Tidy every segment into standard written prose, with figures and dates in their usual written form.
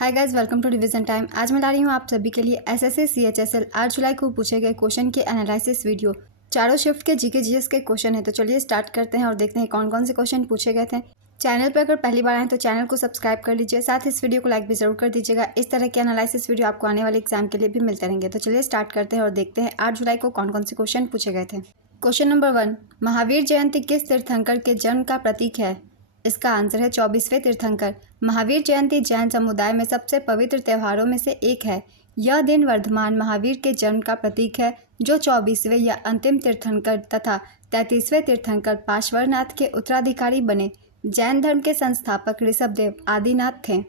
Hi guys, welcome to revision time. आज मैं ला रही हूँ आप सभी के लिए एसएससी सीएचएसएल 8 जुलाई को पूछे गए क्वेश्चन के एनालिसिस वीडियो। चारों शिफ्ट के जीके जीएस के क्वेश्चन है, तो चलिए स्टार्ट करते हैं और देखते हैं कौन कौन से क्वेश्चन पूछे गए थे। चैनल पर अगर पहली बार आए तो चैनल को सब्सक्राइब कर लीजिए, साथ ही इस वीडियो को लाइक भी जरूर कर दीजिएगा। इस तरह के एनालिसिस वीडियो आपको आने वाले एग्जाम के लिए भी मिलते रहेंगे। तो चलिए स्टार्ट करते हैं और देखते हैं 8 जुलाई को कौन कौन से क्वेश्चन पूछे गए थे। क्वेश्चन नंबर 1, महावीर जयंती किस तीर्थंकर के जन्म का प्रतीक है? इसका आंसर है 24वें तीर्थंकर। महावीर जयंती जैन समुदाय में सबसे पवित्र त्योहारों में से एक है। यह दिन वर्धमान महावीर के जन्म का प्रतीक है, जो 24वें या अंतिम तीर्थंकर तथा 33वें तीर्थंकर पार्श्वनाथ के उत्तराधिकारी बने। जैन धर्म के संस्थापक ऋषभदेव आदिनाथ थे।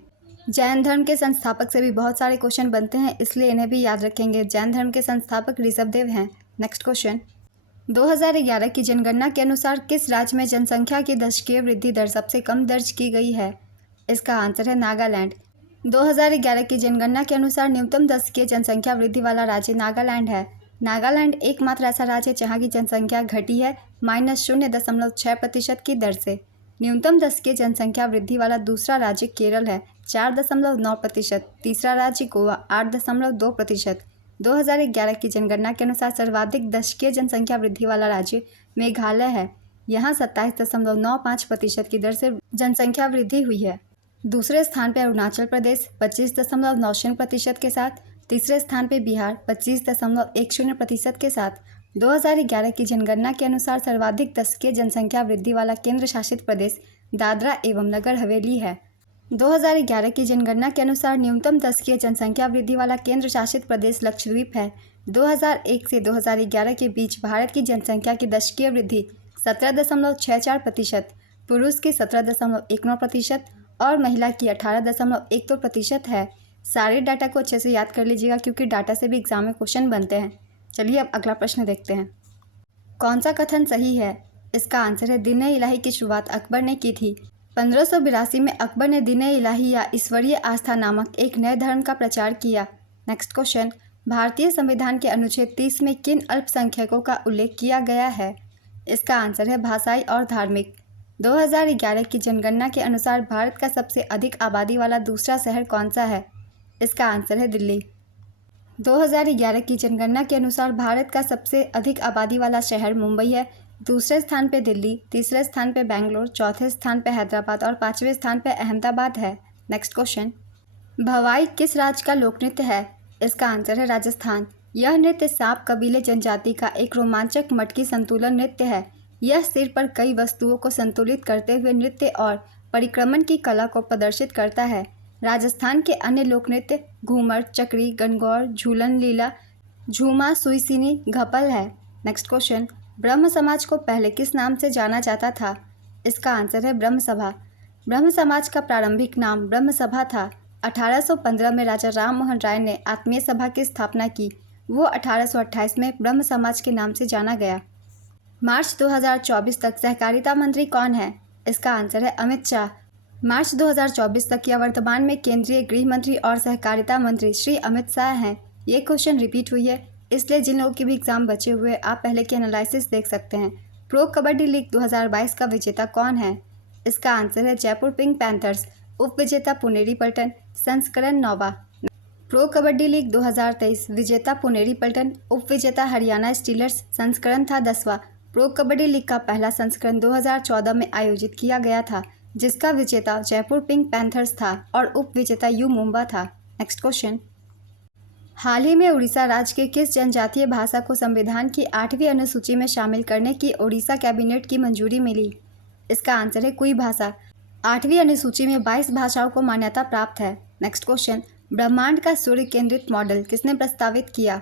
जैन धर्म के संस्थापक से भी बहुत सारे क्वेश्चन बनते हैं, इसलिए इन्हें भी याद रखेंगे। जैन धर्म के संस्थापक ऋषभदेव हैं। नेक्स्ट क्वेश्चन, 2011 की जनगणना के अनुसार किस राज्य में जनसंख्या की दशकीय वृद्धि दर सबसे कम दर्ज की गई है? इसका आंसर है नागालैंड। 2011 की जनगणना के अनुसार न्यूनतम दशकीय जनसंख्या वृद्धि वाला राज्य नागालैंड है। नागालैंड एकमात्र ऐसा राज्य है जहां की जनसंख्या घटी है -0.6% की दर से। न्यूनतम दशकीय जनसंख्या वृद्धि वाला दूसरा राज्य केरल है, 4.9%। तीसरा राज्य गोवा, 8.2%। 2011 की जनगणना के अनुसार सर्वाधिक दशकीय जनसंख्या वृद्धि वाला राज्य मेघालय है। यहाँ 27.95% की दर से जनसंख्या वृद्धि हुई है। दूसरे स्थान पर अरुणाचल प्रदेश 25.90% के साथ। तीसरे स्थान पर बिहार 25.10% के साथ। 2011 की जनगणना के अनुसार सर्वाधिक दशकीय जनसंख्या वृद्धि वाला केंद्र शासित प्रदेश दादरा एवं नगर हवेली है। 2011 की जनगणना के अनुसार न्यूनतम दशकीय जनसंख्या वृद्धि वाला केंद्र शासित प्रदेश लक्षद्वीप है। 2001 से 2011 के बीच भारत की जनसंख्या की दशकीय वृद्धि 17.64%, पुरुष की 17.19% और महिला की 18.12% है। सारे डाटा को अच्छे से याद कर लीजिएगा, क्योंकि डाटा से भी एग्जाम में क्वेश्चन बनते हैं। चलिए अब अगला प्रश्न देखते हैं। कौन सा कथन सही है? इसका आंसर है दीन-ए-इलाही की शुरुआत अकबर ने की थी। 1582 में अकबर ने दीन-ए-इलाही या ईश्वरीय आस्था नामक एक नए धर्म का प्रचार किया। नेक्स्ट क्वेश्चन, भारतीय संविधान के अनुच्छेद 30 में किन अल्पसंख्यकों का उल्लेख किया गया है? इसका आंसर है भाषाई और धार्मिक। 2011 की जनगणना के अनुसार भारत का सबसे अधिक आबादी वाला दूसरा शहर कौन सा है? इसका आंसर है दिल्ली। 2011 की जनगणना के अनुसार भारत का सबसे अधिक आबादी वाला शहर मुंबई है। दूसरे स्थान पे दिल्ली, तीसरे स्थान पे बेंगलोर, चौथे स्थान पे हैदराबाद और पांचवें स्थान पे अहमदाबाद है। नेक्स्ट क्वेश्चन, भवाई किस राज्य का लोक नृत्य है? इसका आंसर है राजस्थान। यह नृत्य सांप कबीले जनजाति का एक रोमांचक मटकी संतुलन नृत्य है। यह सिर पर कई वस्तुओं को संतुलित करते हुए नृत्य और परिक्रमण की कला को प्रदर्शित करता है। राजस्थान के अन्य लोक नृत्य घूमर, चक्री, गणगौर, झूलन लीला, झूमा, सुईसिनी, घपल है। नेक्स्ट क्वेश्चन, ब्रह्म समाज को पहले किस नाम से जाना जाता था? इसका आंसर है ब्रह्म सभा। ब्रह्म समाज का प्रारंभिक नाम ब्रह्म सभा था। 1815 में राजा राम मोहन राय ने आत्मीय सभा की स्थापना की। वो 1828 में ब्रह्म समाज के नाम से जाना गया। मार्च 2024 तक सहकारिता मंत्री कौन है? इसका आंसर है अमित शाह। मार्च 2024 तक या वर्तमान में केंद्रीय गृह मंत्री और सहकारिता मंत्री श्री अमित शाह हैं। ये क्वेश्चन रिपीट हुई है, इसलिए जिन लोगों के भी एग्जाम बचे हुए आप पहले के एनालिसिस देख सकते हैं। प्रो कबड्डी लीग 2022 का विजेता कौन है? इसका आंसर है जयपुर पिंक पैंथर्स। उप विजेता पुनेरी पल्टन, संस्करण 9वां। प्रो कबड्डी लीग 2023 विजेता पुनेरी पल्टन, उप विजेता हरियाणा स्टीलर्स, संस्करण था 10वां। प्रो कबड्डी लीग का पहला संस्करण 2014 में आयोजित किया गया था, जिसका विजेता जयपुर पिंक पैंथर्स था और उप विजेता यू मुंबा था। नेक्स्ट क्वेश्चन, हाल ही में उड़ीसा राज्य के किस जनजातीय भाषा को संविधान की 8वीं अनुसूची में शामिल करने की ओडिशा कैबिनेट की मंजूरी मिली? इसका आंसर है कुई भाषा। 8वीं अनुसूची में 22 भाषाओं को मान्यता प्राप्त है। नेक्स्ट क्वेश्चन, ब्रह्मांड का सूर्य केंद्रित मॉडल किसने प्रस्तावित किया?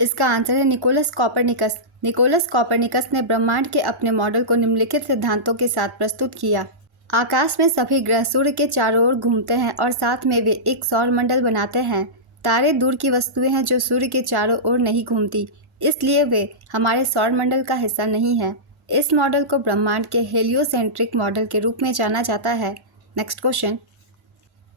इसका आंसर है निकोलस कॉपरनिकस। निकोलस कॉपरनिकस ने ब्रह्मांड के अपने मॉडल को निम्नलिखित सिद्धांतों के साथ प्रस्तुत किया। आकाश में सभी ग्रह सूर्य के चारों ओर घूमते हैं और साथ में वे एक सौर मंडल बनाते हैं। तारे दूर की वस्तुएं हैं जो सूर्य के चारों ओर नहीं घूमती, इसलिए वे हमारे सौर मंडल का हिस्सा नहीं है। इस मॉडल को ब्रह्मांड के हेलियोसेंट्रिक मॉडल के रूप में जाना जाता है। नेक्स्ट क्वेश्चन,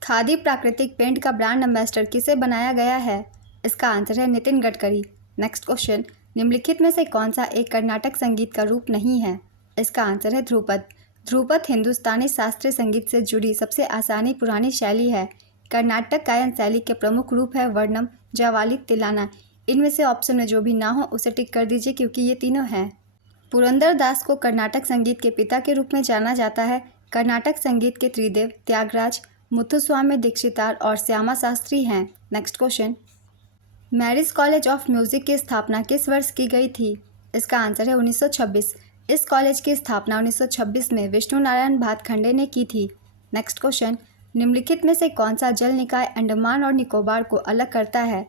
खादी प्राकृतिक पेंट का ब्रांड एम्बेसडर किसे बनाया गया है? इसका आंसर है नितिन गडकरी। नेक्स्ट क्वेश्चन, निम्नलिखित में से कौन सा एक कर्नाटक संगीत का रूप नहीं है? इसका आंसर है ध्रुपद। ध्रुपद हिंदुस्तानी शास्त्रीय संगीत से जुड़ी सबसे आसानी पुरानी शैली है। कर्नाटक गायन शैली के प्रमुख रूप है वर्णम, जावाली, तिलाना। इनमें से ऑप्शन में जो भी ना हो उसे टिक कर दीजिए क्योंकि ये तीनों हैं। पुरंदर दास को कर्नाटक संगीत के पिता के रूप में जाना जाता है। कर्नाटक संगीत के त्रिदेव त्यागराज, मुथुस्वामी दीक्षितार और श्यामा शास्त्री हैं। Next question, marriage college of music की स्थापना किस वर्ष की गई थी? इसका आंसर है 1926। इस कॉलेज की स्थापना 1926 में विष्णु नारायण भातखंडे ने की थी। नेक्स्ट क्वेश्चन, निम्नलिखित में से कौन सा जल निकाय अंडमान और निकोबार को अलग करता है?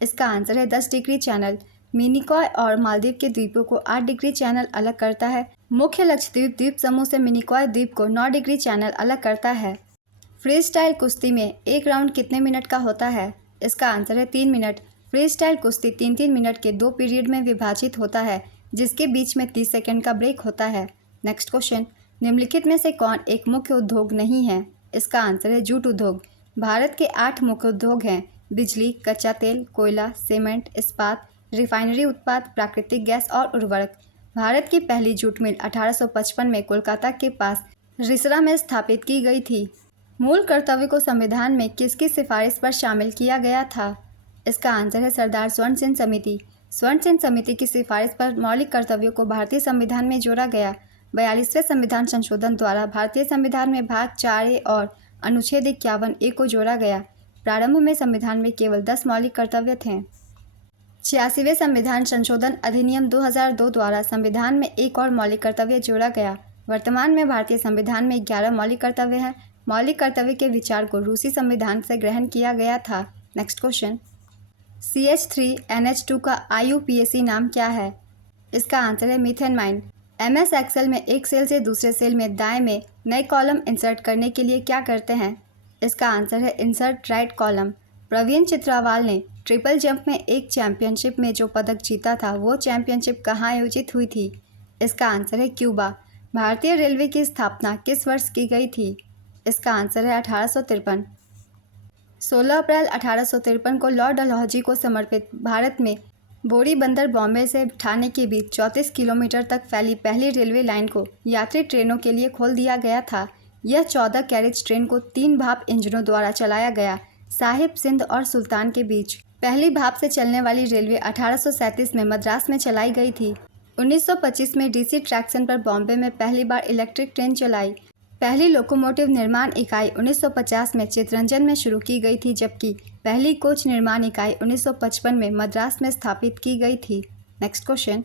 इसका आंसर है 10 डिग्री चैनल। मिनिकॉय और मालदीव के द्वीपों को 8 डिग्री चैनल अलग करता है। मुख्य लक्षद्वीप द्वीप समूह से मिनिकॉय द्वीप को 9 डिग्री चैनल अलग करता है। फ्री स्टाइल कुश्ती में एक राउंड कितने मिनट का होता है? इसका आंसर है 3 मिनट। फ्री स्टाइल कुश्ती 3-3 मिनट के 2 पीरियड में विभाजित होता है जिसके बीच में 30 सेकंड का ब्रेक होता है। नेक्स्ट क्वेश्चन, निम्नलिखित में से कौन एक मुख्य उद्योग नहीं है? इसका आंसर है जूट उद्योग। भारत के 8 मुख्य उद्योग हैं: बिजली, कच्चा तेल, कोयला, सीमेंट, इस्पात, रिफाइनरी उत्पाद, प्राकृतिक गैस और उर्वरक। भारत की पहली जूट मिल 1855 में कोलकाता के पास रिसरा में स्थापित की गई थी। मूल कर्तव्य को संविधान में किसकी सिफारिश पर शामिल किया गया था? इसका आंसर है सरदार स्वर्ण सिंह समिति। स्वर्ण सिंह समिति की सिफारिश पर मौलिक कर्तव्यों को भारतीय संविधान में जोड़ा गया। 42वें संविधान संशोधन द्वारा भारतीय संविधान में भाग 4A और अनुच्छेद 51A को जोड़ा गया। प्रारंभ में संविधान में केवल 10 मौलिक कर्तव्य थे। 86वें संविधान संशोधन अधिनियम 2002 द्वारा संविधान में एक और मौलिक कर्तव्य जोड़ा गया। वर्तमान में भारतीय संविधान में 11 मौलिक कर्तव्य हैं। मौलिक कर्तव्य के विचार को रूसी संविधान से ग्रहण किया गया था। नेक्स्ट क्वेश्चन, CH3NH2 का IUPAC नाम क्या है? इसका आंसर है मीथेनमाइन। MS एक्सेल में एक सेल से दूसरे सेल में दाएं में नए कॉलम इंसर्ट करने के लिए क्या करते हैं? इसका आंसर है इंसर्ट राइट कॉलम। प्रवीण चित्रावाल ने ट्रिपल जंप में एक चैंपियनशिप में जो पदक जीता था वो चैंपियनशिप कहाँ आयोजित हुई थी? इसका आंसर है क्यूबा। भारतीय रेलवे की स्थापना किस वर्ष की गई थी? इसका आंसर है 1853। 16 अप्रैल 1853 को लॉर्ड डलहौजी को समर्पित भारत में बोरी बंदर बॉम्बे से ठाणे के बीच 34 किलोमीटर तक फैली पहली रेलवे लाइन को यात्री ट्रेनों के लिए खोल दिया गया था। यह 14 कैरेज ट्रेन को 3 भाप इंजनों द्वारा चलाया गया। साहिब, सिंध और सुल्तान के बीच पहली भाप से चलने वाली रेलवे 1837 में मद्रास में चलाई गई थी। 1925 में DC ट्रैक्शन पर बॉम्बे में पहली बार इलेक्ट्रिक ट्रेन चलाई। पहली लोकोमोटिव निर्माण इकाई 1950 में चितरंजन में शुरू की गई थी जबकि पहली कोच निर्माण इकाई 1955 में मद्रास में स्थापित की गई थी। Next question,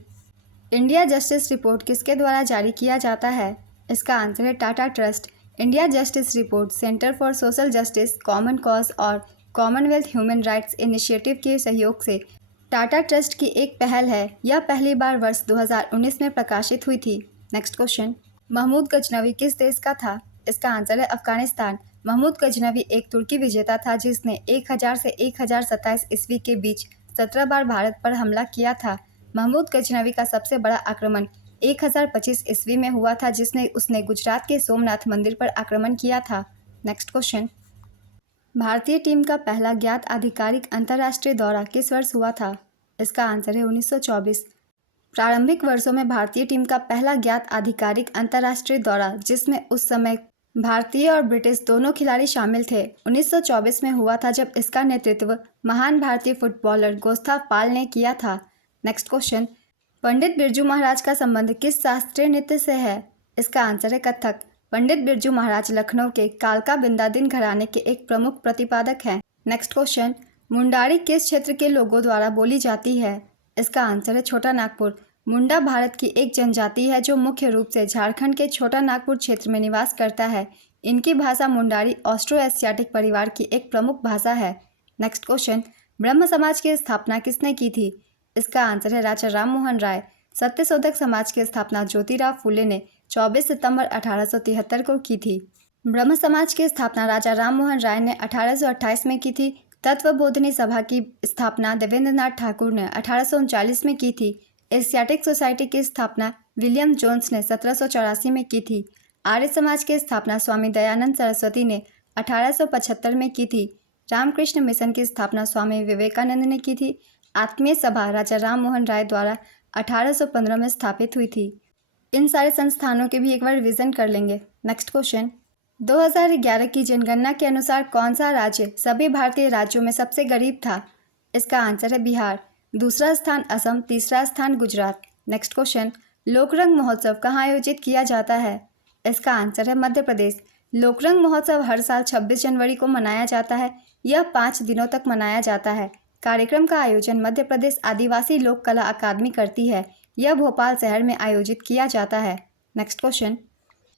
India justice report किसके द्वारा जारी किया जाता है? इसका आंसर है Tata trust. India justice report centre for social justice, common cause और कॉमनवेल्थ ह्यूमन राइट्स इनिशिएटिव के सहयोग से टाटा ट्रस्ट की एक पहल है। यह पहली बार वर्ष 2019 में प्रकाशित हुई थी। नेक्स्ट क्वेश्चन, महमूद गजनवी किस देश का था? इसका आंसर है अफगानिस्तान। महमूद गजनवी एक तुर्की विजेता था जिसने 1000 से 1027 ईस्वी के बीच 17 बार भारत पर हमला किया था। महमूद गजनवी का सबसे बड़ा आक्रमण 1025 ईस्वी में हुआ था जिसने उसने गुजरात के सोमनाथ मंदिर पर आक्रमण किया था। नेक्स्ट क्वेश्चन, भारतीय टीम का पहला ज्ञात आधिकारिक अंतर्राष्ट्रीय दौरा किस वर्ष हुआ था? इसका आंसर है 1924। प्रारंभिक वर्षों में भारतीय टीम का पहला ज्ञात आधिकारिक अंतर्राष्ट्रीय दौरा जिसमें उस समय भारतीय और ब्रिटिश दोनों खिलाड़ी शामिल थे 1924 में हुआ था जब इसका नेतृत्व महान भारतीय फुटबॉलर गोस्ताव पाल ने किया था। नेक्स्ट क्वेश्चन, पंडित बिरजू महाराज का संबंध किस शास्त्रीय नृत्य से है? इसका आंसर है कथक। पंडित बिरजू महाराज लखनऊ के कालका बिंदादिन घराने के एक प्रमुख प्रतिपादक हैं। नेक्स्ट क्वेश्चन, मुंडारी किस क्षेत्र के लोगों द्वारा बोली जाती है? इसका आंसर है छोटा नागपुर। मुंडा भारत की एक जनजाति है जो मुख्य रूप से झारखंड के छोटा नागपुर क्षेत्र में निवास करता है। इनकी भाषा मुंडारी ऑस्ट्रो एशियाटिक परिवार की एक प्रमुख भाषा है। नेक्स्ट क्वेश्चन, ब्रह्म समाज की स्थापना किसने की थी? इसका आंसर है राजा राम मोहन राय। सत्यशोधक समाज की स्थापना ज्योतिराव फूले ने 24 सितंबर 1873 को की थी। ब्रह्म समाज की स्थापना राजा राम मोहन राय ने 1828 में की थी। तत्वबोधिनी सभा की स्थापना देवेंद्रनाथ ठाकुर ने 1839 में की थी। एशियाटिक सोसाइटी की स्थापना विलियम जोन्स ने 1784 में की थी। आर्य समाज की स्थापना स्वामी दयानंद सरस्वती ने 1875 में की थी। रामकृष्ण मिशन की स्थापना स्वामी विवेकानंद ने की थी। आत्मीय सभा राजा राम मोहन राय द्वारा 1815 में स्थापित हुई थी। इन सारे संस्थानों के भी एक बार रिवीजन कर लेंगे। नेक्स्ट क्वेश्चन, 2011 की जनगणना के अनुसार कौन सा राज्य सभी भारतीय राज्यों में सबसे गरीब था? इसका आंसर है बिहार। दूसरा स्थान असम, तीसरा स्थान गुजरात। नेक्स्ट क्वेश्चन, लोकरंग महोत्सव कहाँ आयोजित किया जाता है? इसका आंसर है मध्य प्रदेश। लोकरंग महोत्सव हर साल 26 जनवरी को मनाया जाता है। यह 5 दिनों तक मनाया जाता है। कार्यक्रम का आयोजन मध्य प्रदेश आदिवासी लोक कला अकादमी करती है। यह भोपाल शहर में आयोजित किया जाता है। नेक्स्ट क्वेश्चन,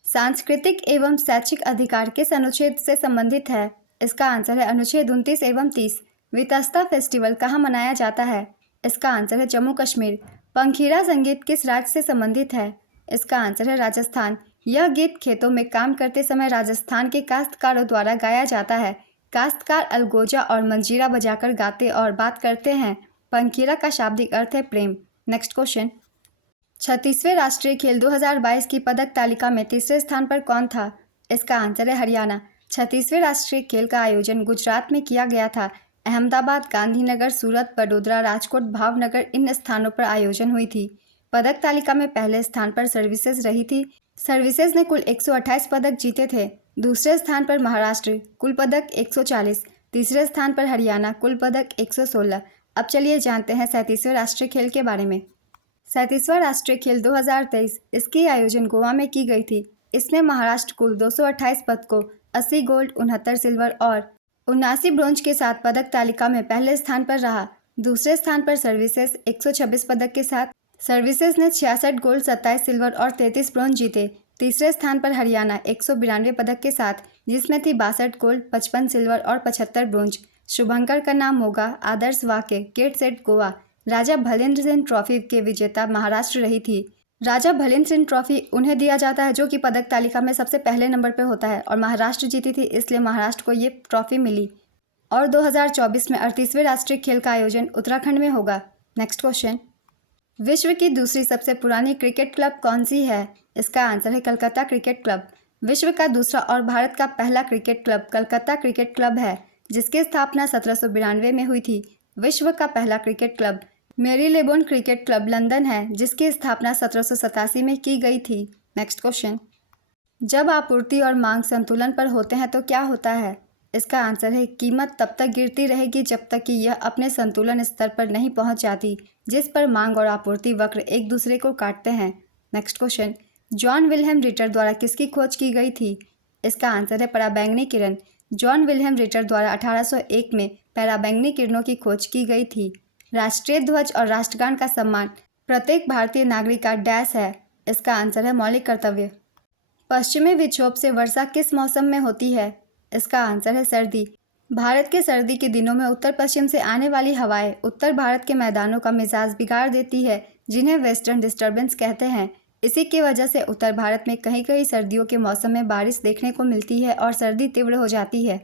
सांस्कृतिक एवं शैक्षिक अधिकार किस अनुच्छेद से संबंधित है? इसका आंसर है अनुच्छेद 29 एवं 30। वितस्ता फेस्टिवल कहाँ मनाया जाता है? इसका आंसर है जम्मू कश्मीर। पंखीड़ा संगीत किस राज्य से संबंधित है? इसका आंसर है राजस्थान। यह गीत खेतों में काम करते समय राजस्थान के काश्तकारों द्वारा गाया जाता है। काश्तकार अलगोजा और मंजीरा बजाकर गाते और बात करते हैं। पंखीड़ा का शाब्दिक अर्थ है प्रेम। नेक्स्ट क्वेश्चन, 36वें राष्ट्रीय खेल 2022 की पदक तालिका में तीसरे स्थान पर कौन था? इसका आंसर है हरियाणा। 36वें राष्ट्रीय खेल का आयोजन गुजरात में किया गया था। अहमदाबाद, गांधीनगर, सूरत, बड़ोदरा, राजकोट, भावनगर इन स्थानों पर आयोजन हुई थी। पदक तालिका में पहले स्थान पर सर्विसेज रही थी। सर्विसेज ने कुल 128 पदक जीते थे। दूसरे स्थान पर महाराष्ट्र, कुल पदक 140। तीसरे स्थान पर हरियाणा, कुल पदक 116। अब चलिए जानते हैं 37वें राष्ट्रीय खेल के बारे में। 37वां राष्ट्रीय खेल 2023 इसकी आयोजन गोवा में की गई थी। इसमें महाराष्ट्र कुल 228 पदकों, 80 गोल्ड, 69 सिल्वर और 79 ब्रोंज के साथ पदक तालिका में पहले स्थान पर रहा। दूसरे स्थान पर सर्विसेज 126 पदक के साथ। सर्विसेज ने 66 गोल्ड, 27 सिल्वर और 33 ब्रोंज जीते। तीसरे स्थान पर हरियाणा 192 पदक के साथ, जिसमें थी 62 गोल्ड, 55 सिल्वर और 75 ब्रोंज। शुभंकर का नाम मोगा, आदर्श वाके, किड सेट गोवा। राजा भलेंद्र सिंह ट्रॉफी के विजेता महाराष्ट्र रही थी। राजा भलेंद्र सिंह ट्रॉफी उन्हें दिया जाता है जो कि पदक तालिका में सबसे पहले नंबर पर होता है और महाराष्ट्र जीती थी, इसलिए महाराष्ट्र को ये ट्रॉफी मिली। और 2024 में 38वें राष्ट्रीय खेल का आयोजन उत्तराखंड में होगा। नेक्स्ट क्वेश्चन, विश्व की दूसरी सबसे पुरानी क्रिकेट क्लब कौन सी है? इसका आंसर है कलकत्ता क्रिकेट क्लब। विश्व का दूसरा और भारत का पहला cricket club Calcutta cricket club है, जिसकी स्थापना 1792 में हुई थी। विश्व का पहला cricket club Marylebone cricket club London है, जिसकी स्थापना 1787 में की गई थी। नेक्स्ट क्वेश्चन, जब आपूर्ति और मांग संतुलन पर होते हैं तो क्या होता है? इसका आंसर है कीमत तब तक गिरती रहेगी जब तक कि यह अपने संतुलन स्तर पर नहीं पहुंच जाती, जिस पर मांग और आपूर्ति वक्र एक दूसरे को काटते हैं। Next question, John Wilhelm Ritter द्वारा किसकी खोज की गई थी? इसका आंसर है पराबैंगनी किरण। जॉन विल्हेम रिटर द्वारा 1801 में पराबैंगनी किरणों की खोज की गई थी। राष्ट्रीय ध्वज और राष्ट्रगान का सम्मान प्रत्येक भारतीय नागरिक का डैश है। इसका आंसर है मौलिक कर्तव्य। पश्चिमी विक्षोभ से वर्षा किस मौसम में होती है? इसका आंसर है सर्दी। भारत के सर्दी के दिनों में उत्तर पश्चिम से आने वाली हवाएं उत्तर भारत के मैदानों का मिजाज बिगाड़ देती है, जिन्हें वेस्टर्न डिस्टर्बेंस कहते हैं। इसी की वजह से उत्तर भारत में कहीं कहीं सर्दियों के मौसम में बारिश देखने को मिलती है और सर्दी तीव्र हो जाती है।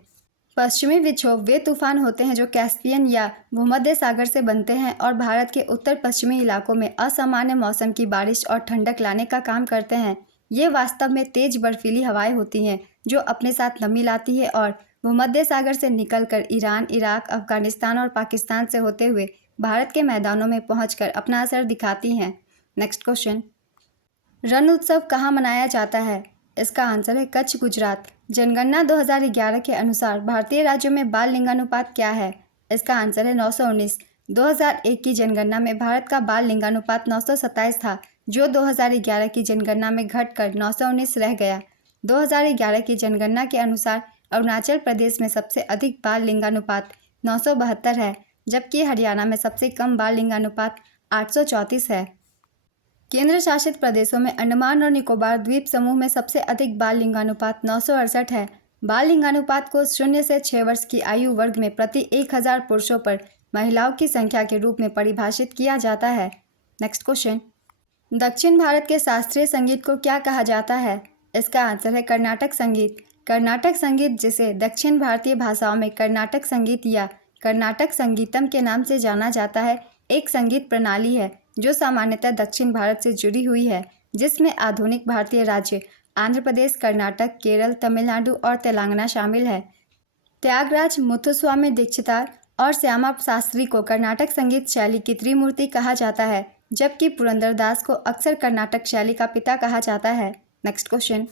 पश्चिमी विक्षोभ वे तूफान होते हैं जो कैस्पियन या भूमध्य सागर से बनते हैं और भारत के उत्तर पश्चिमी इलाकों में असामान्य मौसम की बारिश और ठंडक लाने का काम करते हैं। ये वास्तव में तेज बर्फीली हवाएं होती हैं जो अपने साथ नमी लाती है और भूमध्य सागर से निकलकर ईरान, इराक, अफगानिस्तान और पाकिस्तान से होते हुए भारत के मैदानों में पहुंचकर अपना असर दिखाती हैं। नेक्स्ट क्वेश्चन, रण उत्सव कहाँ मनाया जाता है? इसका आंसर है कच्छ, गुजरात। जनगणना 2011 के अनुसार भारतीय राज्यों में बाल लिंगानुपात क्या है? इसका आंसर है 919। 2001 की जनगणना में भारत का बाल लिंगानुपात 927 था, जो 2011 की जनगणना में घटकर 919 रह गया। 2011 की जनगणना के अनुसार अरुणाचल प्रदेश में सबसे अधिक बाल लिंगानुपात 972 है, जबकि हरियाणा में सबसे कम बाल लिंगानुपात 834 है। केंद्र शासित प्रदेशों में अंडमान और निकोबार द्वीप समूह में सबसे अधिक बाल लिंगानुपात 968 है। बाल लिंगानुपात को 0 से 6 वर्ष की आयु वर्ग में प्रति 1000 पुरुषों पर महिलाओं की संख्या के रूप में परिभाषित किया जाता है। नेक्स्ट क्वेश्चन, दक्षिण भारत के शास्त्रीय संगीत को क्या कहा जाता है? इसका आंसर है कर्नाटक संगीत। कर्नाटक संगीत, जिसे दक्षिण भारतीय भाषाओं में कर्नाटक संगीत या कर्नाटक संगीतम के नाम से जाना जाता है, एक संगीत प्रणाली है जो सामान्यतः दक्षिण भारत से जुड़ी हुई है, जिसमें आधुनिक भारतीय राज्य आंध्र प्रदेश, कर्नाटक, केरल, तमिलनाडु और तेलंगाना शामिल है। त्यागराज, मुथुस्वामी दीक्षितार और श्यामा शास्त्री को कर्नाटक संगीत शैली की त्रिमूर्ति कहा जाता है, जबकि पुरंदरदास को अक्सर कर्नाटक शैली का पिता कहा जाता है। नेक्स्ट क्वेश्चन,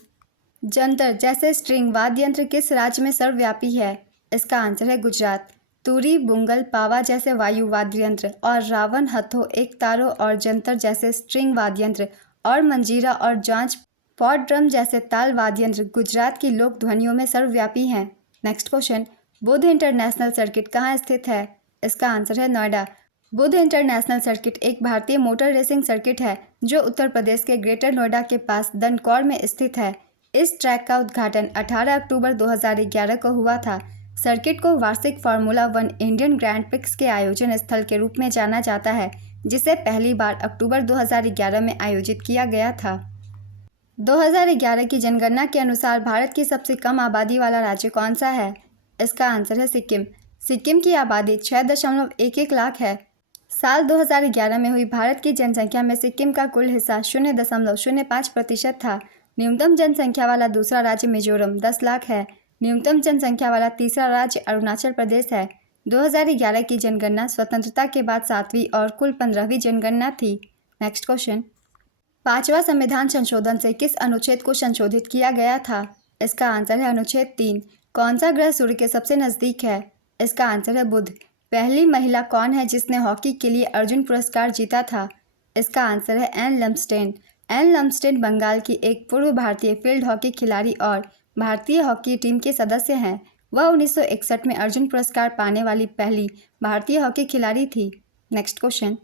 जंतर जैसे स्ट्रिंग वाद्य यंत्र किस राज्य में सर्वव्यापी है? इसका आंसर है गुजरात। तुरी, बुंगल, पावा जैसे वायु वाद्य यंत्र और रावण, हथो, एक तारो और जंतर जैसे स्ट्रिंग वाद्य यंत्र और मंजीरा और जांच पॉट ड्रम जैसे ताल वाद्य यंत्र गुजरात की लोक ध्वनियों में सर्वव्यापी हैं। नेक्स्ट क्वेश्चन, बुध इंटरनेशनल सर्किट कहाँ स्थित है? इसका आंसर है नोएडा। बुध इंटरनेशनल सर्किट एक भारतीय मोटर रेसिंग सर्किट है जो उत्तर प्रदेश के ग्रेटर नोएडा के पास दनकौर में स्थित है। इस ट्रैक का उद्घाटन 18 अक्टूबर 2011 को हुआ था। सर्किट को वार्षिक फार्मूला 1 इंडियन ग्रैंड प्रिक्स के आयोजन स्थल के रूप में जाना जाता है, जिसे पहली बार अक्टूबर 2011 में आयोजित किया गया था। 2011 की जनगणना के अनुसार भारत की सबसे कम आबादी वाला राज्य कौन सा है? इसका आंसर है सिक्किम। सिक्किम की आबादी 6.11 लाख है। साल 2011 में हुई भारत की जनसंख्या में सिक्किम का कुल हिस्सा 0.05% था। न्यूनतम जनसंख्या वाला दूसरा राज्य मिजोरम 10 लाख है। न्यूनतम जनसंख्या वाला तीसरा राज्य अरुणाचल प्रदेश है। 2011 की जनगणना स्वतंत्रता के बाद 7वीं और कुल 15वीं जनगणना थी। नेक्स्ट क्वेश्चन, 5वां संविधान संशोधन से किस अनुच्छेद को संशोधित किया गया था? इसका आंसर है अनुच्छेद 3। कौन सा ग्रह सूर्य के सबसे नज़दीक है? इसका आंसर है बुध। पहली महिला कौन है जिसने हॉकी के लिए अर्जुन पुरस्कार जीता था? इसका आंसर है एन लम्सटेन। एन लम्सटेन बंगाल की एक पूर्व भारतीय फील्ड हॉकी खिलाड़ी और भारतीय हॉकी टीम के सदस्य हैं। वह 1961 में अर्जुन पुरस्कार पाने वाली पहली भारतीय हॉकी खिलाड़ी थी। नेक्स्ट क्वेश्चन,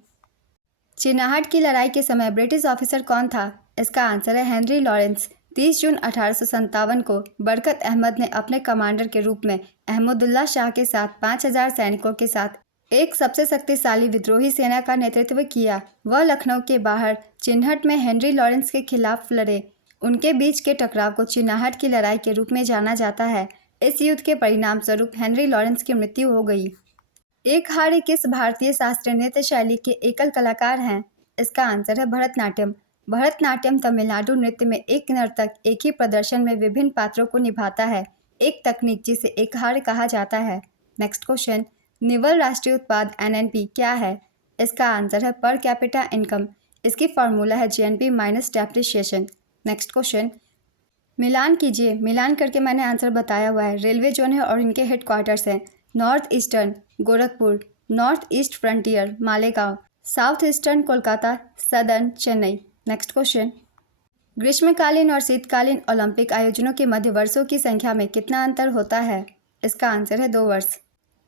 चिनाहट की लड़ाई के समय ब्रिटिश ऑफिसर कौन था? इसका आंसर है हेनरी लॉरेंस। 30 जून 1857 को बरकत अहमद ने अपने कमांडर के रूप में अहमदुल्ला शाह के साथ 5000 सैनिकों के साथ एक सबसे शक्तिशाली विद्रोही सेना का नेतृत्व किया। वह लखनऊ के बाहर चिन्हट में हेनरी लॉरेंस के खिलाफ लड़े। उनके बीच के टकराव को चिनाहट की लड़ाई के रूप में जाना जाता है। इस युद्ध के परिणाम स्वरूप हेनरी लॉरेंस की मृत्यु हो गई। एक हाड़ी किस भारतीय शास्त्रीय नृत्य शैली के एकल कलाकार हैं? इसका आंसर है भरतनाट्यम। भरतनाट्यम तमिलनाडु नृत्य में एक नर्तक एक ही प्रदर्शन में विभिन्न पात्रों को निभाता है, एक तकनीक जिसे एक हाड़ कहा जाता है। नेक्स्ट क्वेश्चन, निवल राष्ट्रीय उत्पाद एनएनपी क्या है? इसका आंसर है पर कैपिटा इनकम। इसकी फार्मूला है GNP minus depreciation. Next question, मिलान कीजिए। मिलान करके मैंने आंसर बताया हुआ है। रेलवे जोन है और इनके हेडक्वार्टर्स हैं north eastern Gorakhpur, north east frontier Malegaon, south eastern Kolkata, southern Chennai. Next question, ग्रीष्मकालीन और शीतकालीन ओलंपिक आयोजनों के मध्य वर्षों की संख्या में कितना अंतर होता है? इसका आंसर है 2 वर्ष।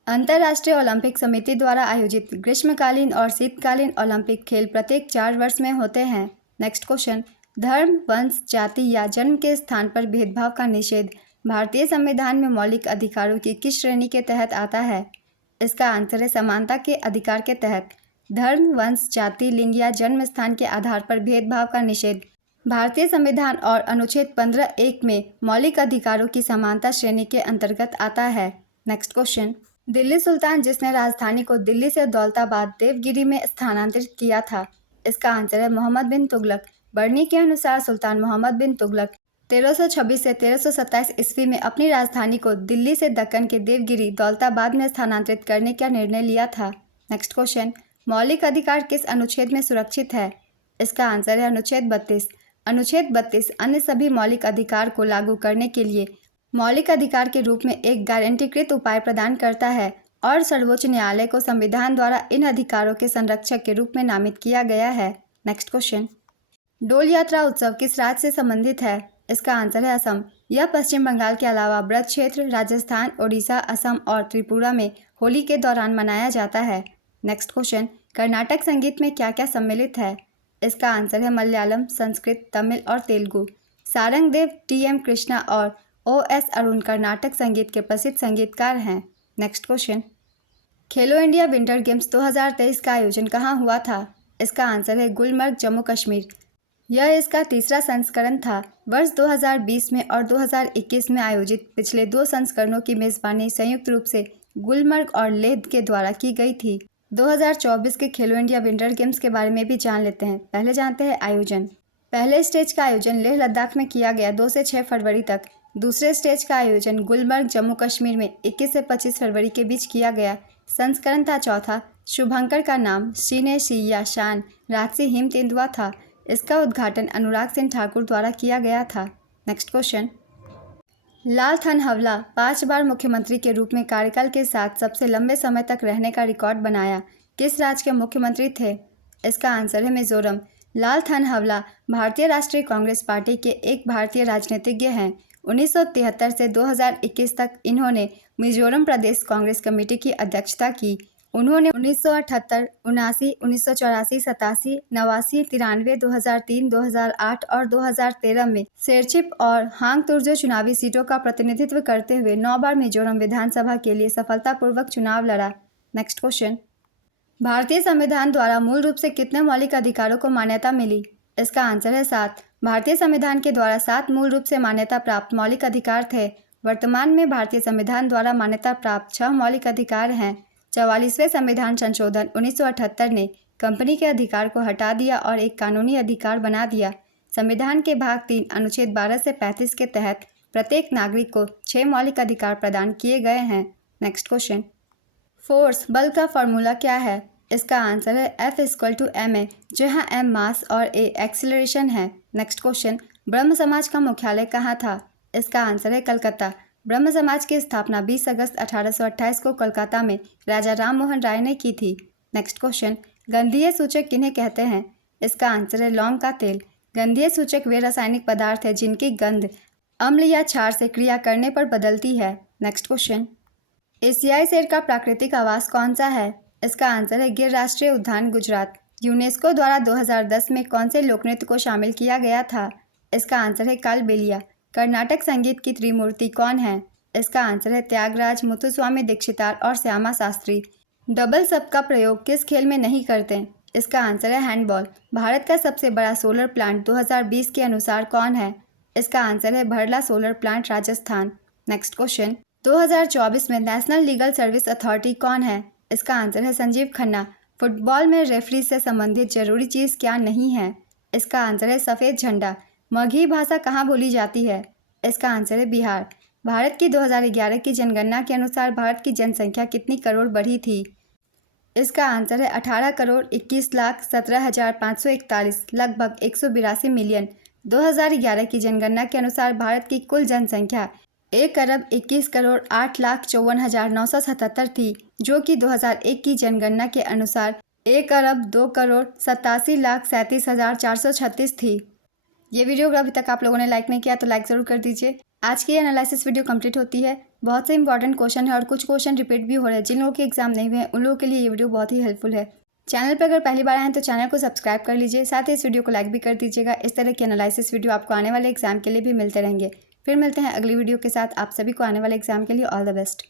अंतर्राष्ट्रीय ओलंपिक समिति द्वारा आयोजित ग्रीष्मकालीन और शीतकालीन ओलंपिक खेल प्रत्येक 4 वर्ष में होते हैं। नेक्स्ट क्वेश्चन, धर्म, वंश, जाति या जन्म के स्थान पर भेदभाव का निषेध भारतीय संविधान में मौलिक अधिकारों की किस श्रेणी के तहत आता है? इसका आंसर है समानता के अधिकार के तहत। धर्म, वंश, जाति, लिंग या जन्म स्थान के आधार पर भेदभाव का निषेध भारतीय संविधान और अनुच्छेद 15(1) में मौलिक अधिकारों की समानता श्रेणी के अंतर्गत आता है। नेक्स्ट क्वेश्चन, दिल्ली सुल्तान जिसने राजधानी को दिल्ली से दौलताबाद देवगिरी में स्थानांतरित किया था? इसका आंसर है मोहम्मद बिन तुगलक। बरनी के अनुसार सुल्तान मोहम्मद बिन तुगलक 1326 से 1327 ईस्वी में अपनी राजधानी को दिल्ली से दक्कन के देवगिरी दौलताबाद में स्थानांतरित करने का निर्णय लिया था। नेक्स्ट क्वेश्चन, मौलिक अधिकार किस अनुच्छेद में सुरक्षित है? इसका आंसर है अनुच्छेद 32। अनुच्छेद 32 अन्य सभी मौलिक अधिकार को लागू करने के लिए मौलिक अधिकार के रूप में एक गारंटीकृत उपाय प्रदान करता है और सर्वोच्च न्यायालय को संविधान द्वारा इन अधिकारों के संरक्षक के रूप में नामित किया गया है। नेक्स्ट क्वेश्चन, डोल यात्रा उत्सव किस राज्य से संबंधित है? इसका आंसर है असम। यह पश्चिम बंगाल के अलावा ब्रज क्षेत्र, राजस्थान, ओडिशा, असम और त्रिपुरा में होली के दौरान मनाया जाता है। नेक्स्ट क्वेश्चन, कर्नाटक संगीत में क्या क्या सम्मिलित है? इसका आंसर है मलयालम, संस्कृत, तमिल और तेलुगु। सारंगदेव, टी.एम. कृष्णा और ओ.एस. अरुण कर्नाटक संगीत के प्रसिद्ध संगीतकार हैं। नेक्स्ट क्वेश्चन, खेलो इंडिया विंटर गेम्स 2023 का आयोजन कहाँ हुआ था? इसका आंसर है गुलमर्ग, जम्मू कश्मीर। यह इसका तीसरा संस्करण था। वर्ष 2020 में और 2021 में आयोजित पिछले 2 संस्करणों की मेज़बानी संयुक्त रूप से गुलमर्ग और लेह के द्वारा की गई थी। 2024 के खेलो इंडिया विंटर गेम्स के बारे में भी जान लेते हैं। पहले जानते हैं आयोजन। पहले स्टेज का आयोजन लेह लद्दाख में किया गया 2 से 6 फरवरी तक। दूसरे स्टेज का आयोजन गुलमर्ग, जम्मू कश्मीर में 21 से 25 फरवरी के बीच किया गया। संस्करण था चौथा। शुभंकर का नाम शीने शिया शान राजसी हिम तेंदुआ था। इसका उद्घाटन अनुराग सिंह ठाकुर द्वारा किया गया था। नेक्स्ट क्वेश्चन, लाल थनहवला 5 बार मुख्यमंत्री के रूप में कार्यकाल के साथ सबसे लंबे समय तक रहने का रिकॉर्ड बनाया। किस राज्य के मुख्यमंत्री थे? इसका आंसर है मिजोरम। लाल थनहवला भारतीय राष्ट्रीय कांग्रेस पार्टी के एक भारतीय राजनीतिज्ञ हैं। 1973 से 2021 तक इन्होंने मिजोरम प्रदेश कांग्रेस कमेटी की अध्यक्षता की। उन्होंने 1978, 79, 1984, 87, 89, 93, 2003, 2008 और 2013 में शेरचिप और हांगतुरजो चुनावी सीटों का प्रतिनिधित्व करते हुए 9 बार मिजोरम विधानसभा के लिए सफलतापूर्वक चुनाव लड़ा। नेक्स्ट क्वेश्चन, भारतीय संविधान द्वारा मूल रूप से कितने मौलिक अधिकारों को मान्यता मिली? इसका आंसर है 7। भारतीय संविधान के द्वारा 7 मूल रूप से मान्यता प्राप्त मौलिक अधिकार थे। वर्तमान में भारतीय संविधान द्वारा मान्यता प्राप्त 6 मौलिक अधिकार हैं। 44वें संविधान संशोधन 1978 ने कंपनी के अधिकार को हटा दिया और एक कानूनी अधिकार बना दिया। संविधान के भाग 3 अनुच्छेद 12 से 35 के तहत प्रत्येक नागरिक को 6 मौलिक अधिकार प्रदान किए गए हैं। नेक्स्ट क्वेश्चन, फोर्स बल का फॉर्मूला क्या है? इसका आंसर है F=ma, जहां m मास और a एक्सीलरेशन है। नेक्स्ट क्वेश्चन, ब्रह्म समाज का मुख्यालय कहाँ था? इसका आंसर है कलकत्ता। ब्रह्म समाज की स्थापना 20 अगस्त 1828 को कोलकाता में राजा राम मोहन राय ने की थी। नेक्स्ट क्वेश्चन, गंधीय सूचक किन्हें कहते हैं? इसका आंसर है लौंग का तेल। गंधीय सूचक वे रासायनिक पदार्थ है जिनकी गंध अम्ल या क्षार से क्रिया करने पर बदलती है। नेक्स्ट क्वेश्चन, एशियाई शेर का प्राकृतिक आवास कौन सा है? इसका आंसर है गिर राष्ट्रीय उद्यान, गुजरात। यूनेस्को द्वारा 2010 में कौन से लोकनृत्य को शामिल किया गया था? इसका आंसर है कालबेलिया। कर्नाटक संगीत की त्रिमूर्ति कौन है? इसका आंसर है त्यागराज, मुथुस्वामी दीक्षितार और श्यामा शास्त्री। डबल सब का प्रयोग किस खेल में नहीं करते? इसका आंसर है हैंडबॉल। भारत का सबसे बड़ा सोलर प्लांट 2020 के अनुसार कौन है? इसका आंसर है भरला solar plant, Rajasthan. Next question, 2024 में नेशनल लीगल सर्विस अथॉरिटी कौन है? इसका आंसर है संजीव खन्ना। फुटबॉल में रेफरी से संबंधित जरूरी चीज़ क्या नहीं है? इसका आंसर है सफ़ेद झंडा। मगही भाषा कहाँ बोली जाती है? इसका आंसर है बिहार। भारत की 2011 की जनगणना के अनुसार भारत की जनसंख्या कितनी करोड़ बढ़ी थी? इसका आंसर है 18 करोड़ 21 लाख 17,541, लगभग 182 मिलियन। 2011 की जनगणना के अनुसार भारत की कुल जनसंख्या 1 अरब 21 करोड़ 8 लाख 54,977 थी, जो कि 2001 की जनगणना के अनुसार 1 अरब 2 करोड़ 87 लाख 37,436 थी। ये वीडियो अगर अभी तक आप लोगों ने लाइक नहीं किया तो लाइक ज़रूर कर दीजिए। आज की एनालिसिस वीडियो कंप्लीट होती है। बहुत से इंपॉर्टेंट क्वेश्चन है और कुछ क्वेश्चन रिपीट भी हो रहे हैं। जिन लोगों के एग्जाम नहीं हुए हैं उन लोगों के लिए ये वीडियो बहुत ही हेल्पफुल है। चैनल पर अगर पहली बार आए हैं तो चैनल को सब्सक्राइब कर लीजिए, साथ ही इस वीडियो को लाइक भी कर दीजिएगा। इस तरह की एनालिसिस वीडियो आपको आने वाले एग्जाम के लिए भी मिलते रहेंगे। फिर मिलते हैं अगली वीडियो के साथ। आप सभी को आने वाले एग्जाम के लिए ऑल द बेस्ट।